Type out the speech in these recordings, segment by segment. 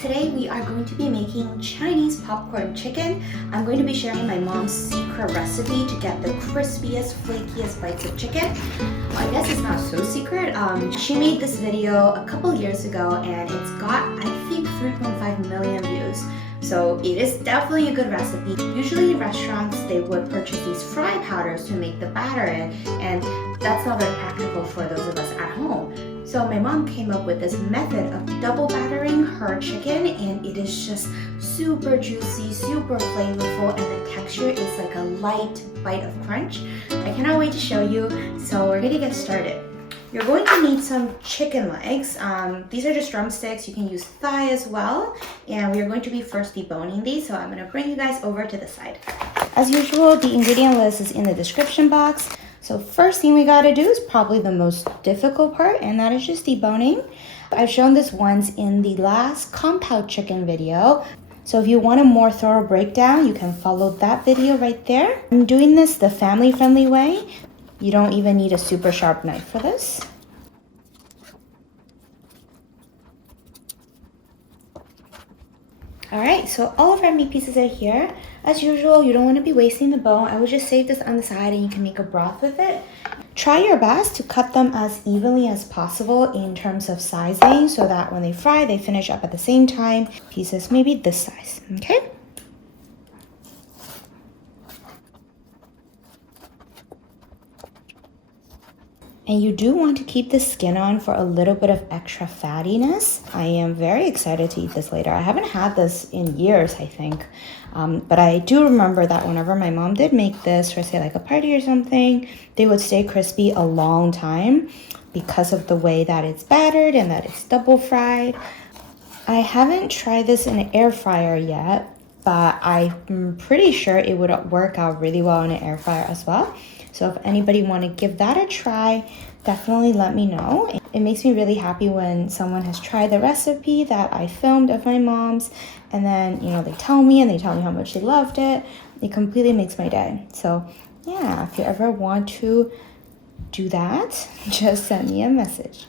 Today we are going to be making Chinese popcorn chicken. I'm going to be sharing my mom's secret recipe to get the crispiest, flakiest bites of chicken. I guess it's not so secret. She made this video a couple years ago and it's got, I think, 3.5 million views. So it is definitely a good recipe. Usually in restaurants, they would purchase these fry powders to make the batter in, and that's not very practical for those of us at home. So my mom came up with this method of double battering her chicken, and it is just super juicy, super flavorful, and the texture is like a light bite of crunch. I cannot wait to show you, so we're gonna get started. You're going to need some chicken legs. These are just drumsticks. You can use thigh as well. And we are going to be first deboning these, so I'm gonna bring you guys over to the side. As usual, the ingredient list is in the description box. So first thing we gotta do is probably the most difficult part, and that is just deboning. I've shown this once in the last compound chicken video. So if you want a more thorough breakdown, you can follow that video right there. I'm doing this the family-friendly way. You don't even need a super sharp knife for this. Alright, so all of our meat pieces are here. As usual, you don't want to be wasting the bone. I would just save this on the side and you can make a broth with it. Try your best to cut them as evenly as possible in terms of sizing so that when they fry, they finish up at the same time. Pieces maybe this size, okay? And you do want to keep the skin on for a little bit of extra fattiness. I am very excited to eat this later. I haven't had this in years, I think. But I do remember that whenever my mom did make this for, say, like a party or something, they would stay crispy a long time because of the way that it's battered and that it's double fried. I haven't tried this in an air fryer yet, but I'm pretty sure it would work out really well in an air fryer as well. So if anybody want to give that a try, definitely let me know. It makes me really happy when someone has tried the recipe that I filmed of my mom's, and then, you know, they tell me how much they loved it. It completely makes my day. So yeah, if you ever want to do that, just send me a message.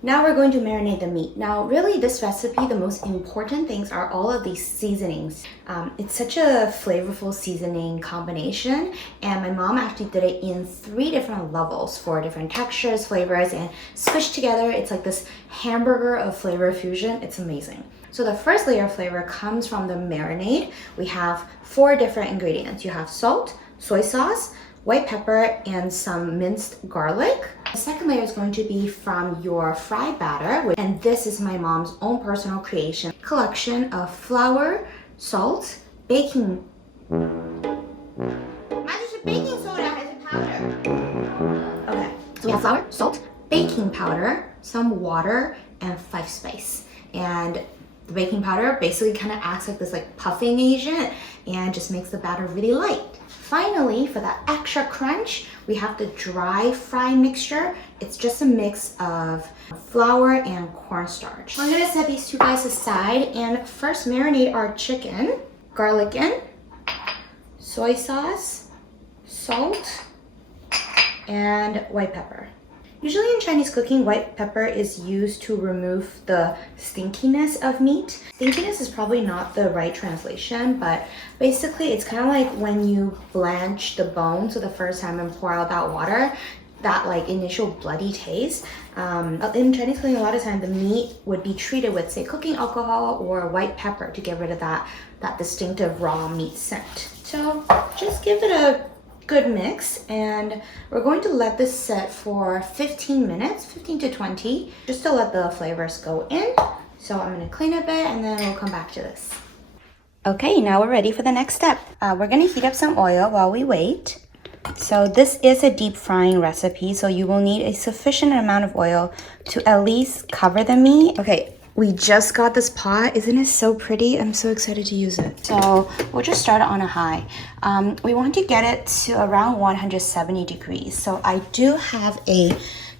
Now we're going to marinate the meat. Now, really, this recipe, the most important things are all of these seasonings. It's such a flavorful seasoning combination, and my mom actually did it in 3 different levels for different textures, flavors, and squished together. It's like this hamburger of flavor fusion. It's amazing. So the first layer of flavor comes from the marinade. We have 4 different ingredients. You have salt, soy sauce, white pepper, and some minced garlic. The second layer is going to be from your fry batter, and this is my mom's own personal creation. Collection of flour, salt, baking... baking soda has a powder. Okay, so we have flour, salt, baking powder, some water, and 5 spice. And the baking powder basically kind of acts like this puffing agent and just makes the batter really light. Finally, for that extra crunch, we have the dry fry mixture. It's just a mix of flour and cornstarch. I'm gonna set these 2 guys aside and first marinate our chicken. Garlic in, soy sauce, salt, and white pepper. Usually in Chinese cooking, white pepper is used to remove the stinkiness of meat. Stinkiness is probably not the right translation, but basically it's kind of like when you blanch the bones for the first time and pour out that water, that initial bloody taste. In Chinese cooking, a lot of times the meat would be treated with, say, cooking alcohol or white pepper to get rid of that distinctive raw meat scent. So just give it a good mix, and we're going to let this set for 15 minutes, 15 to 20, just to let the flavors go in. So I'm going to clean a bit and then we'll come back to this. Okay, now we're ready for the next step. We're going to heat up some oil while we wait. So this is a deep frying recipe, so you will need a sufficient amount of oil to at least cover the meat. Okay, we just got this pot. Isn't it so pretty? I'm so excited to use it. So we'll just start it on a high. We want to get it to around 170 degrees. So I do have a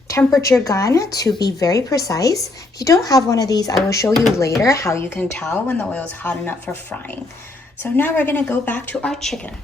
temperature gun to be very precise. If you don't have one of these, I will show you later how you can tell when the oil is hot enough for frying. So now we're gonna go back to our chicken.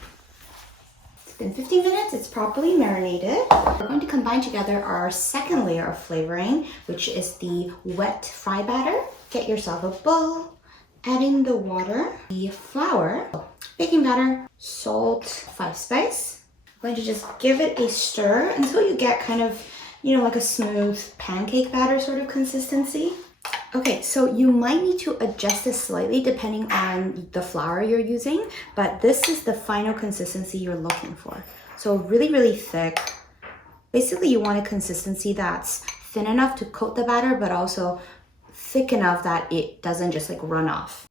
In 15 minutes, it's properly marinated. We're going to combine together our second layer of flavoring, which is the wet fry batter. Get yourself a bowl, Adding the water, the flour, baking powder, salt, 5 spice. I'm going to just give it a stir until you get kind of, you know, like a smooth pancake batter sort of consistency. Okay, so you might need to adjust this slightly depending on the flour you're using, but this is the final consistency you're looking for. So really, really thick. Basically, you want a consistency that's thin enough to coat the batter, but also thick enough that it doesn't just like run off.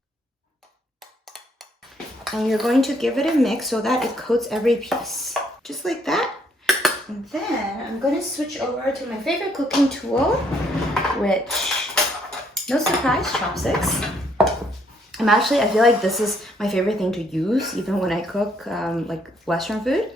And you're going to give it a mix so that it coats every piece, just like that. And then I'm going to switch over to my favorite cooking tool, which, no surprise, chopsticks. I feel like this is my favorite thing to use, even when I cook like Western food.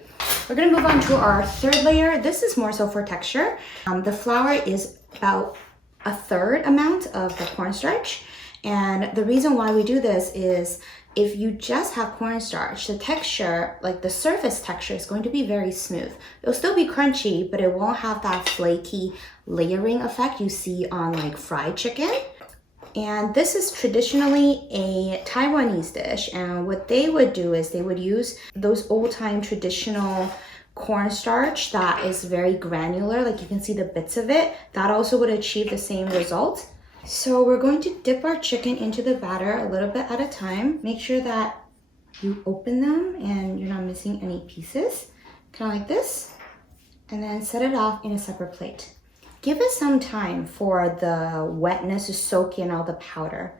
We're gonna move on to our third layer. This is more so for texture. The flour is about a third amount of the cornstarch. And the reason why we do this is if you just have cornstarch, the texture, like the surface texture, is going to be very smooth. It'll still be crunchy, but it won't have that flaky layering effect you see on like fried chicken. And this is traditionally a Taiwanese dish, and what they would do is they would use those old-time traditional cornstarch that is very granular, like you can see the bits of it. That also would achieve the same result. So we're going to dip our chicken into the batter a little bit at a time. Make sure that you open them and you're not missing any pieces, kind of like this, and then set it off in a separate plate. Give it some time for the wetness to soak in all the powder.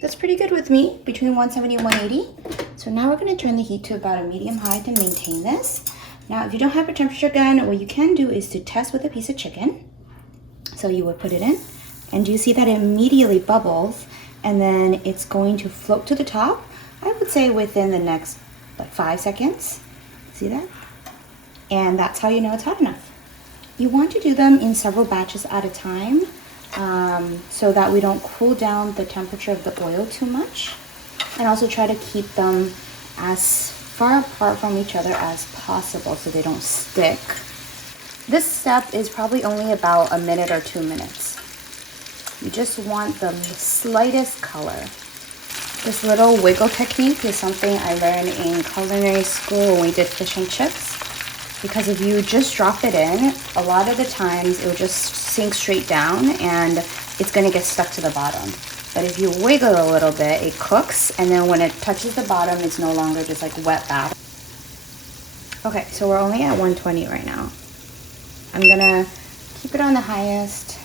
That's pretty good with me, between 170 and 180. So now we're gonna turn the heat to about a medium high to maintain this. Now, if you don't have a temperature gun, what you can do is to test with a piece of chicken. So you would put it in, and you see that it immediately bubbles, and then it's going to float to the top. I would say within the next like 5 seconds. See that? And that's how you know it's hot enough. You want to do them in several batches at a time so that we don't cool down the temperature of the oil too much, and also try to keep them as far apart from each other as possible so they don't stick. This step is probably only about a minute or 2 minutes. You just want the slightest color. This little wiggle technique is something I learned in culinary school when we did fish and chips. Because if you just drop it in, a lot of the times it will just sink straight down and it's gonna get stuck to the bottom. But if you wiggle a little bit, it cooks, and then when it touches the bottom, it's no longer just like wet batter. Okay, so we're only at 120 right now. I'm gonna keep it on the highest.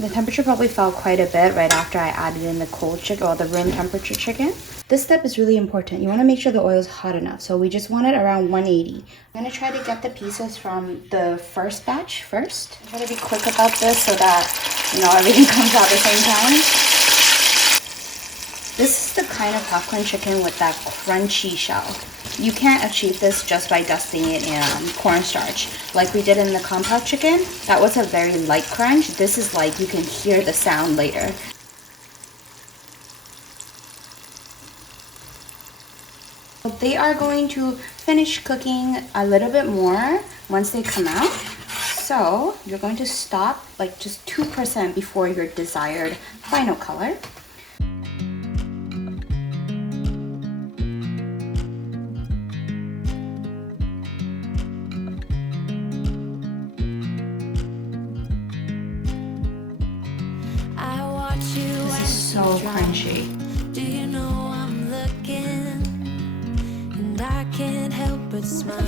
The temperature probably fell quite a bit right after I added in the cold chicken, or the room temperature chicken. This step is really important. You want to make sure the oil is hot enough. So we just want it around 180. I'm going to try to get the pieces from the first batch first. I'm trying to be quick about this so that, you know, everything comes out at the same time. This is the kind of popcorn chicken with that crunchy shell. You can't achieve this just by dusting it in cornstarch. Like we did in the compound chicken, that was a very light crunch. This is like you can hear the sound later. They are going to finish cooking a little bit more once they come out. So you're going to stop like just 2% before your desired final color. This is so crunchy. Do you know I'm looking? I can't help but smile.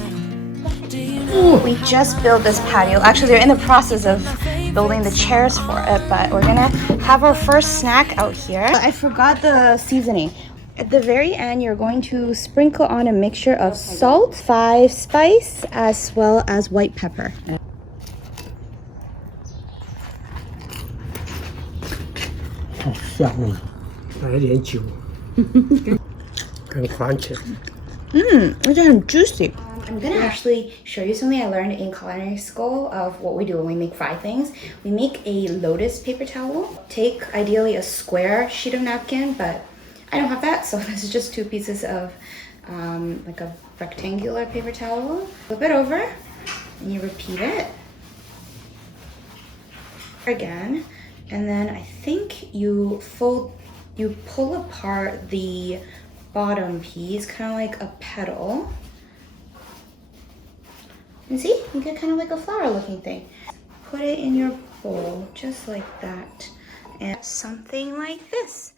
We just built this patio. Actually, they're in the process of building the chairs for it, but we're gonna have our first snack out here. I forgot the seasoning. At the very end, you're going to sprinkle on a mixture of salt, 5 spice, as well as white pepper. It's很juicy. I'm gonna actually show you something I learned in culinary school of what we do when we make fried things. We make a lotus paper towel. Take ideally a square sheet of napkin, but I don't have that, so this is just 2 pieces of like a rectangular paper towel. Flip it over and you repeat it again, And then I think you pull apart the bottom piece, kind of like a petal. And see, you get kind of like a flower looking thing. Put it in your bowl, just like that. And something like this.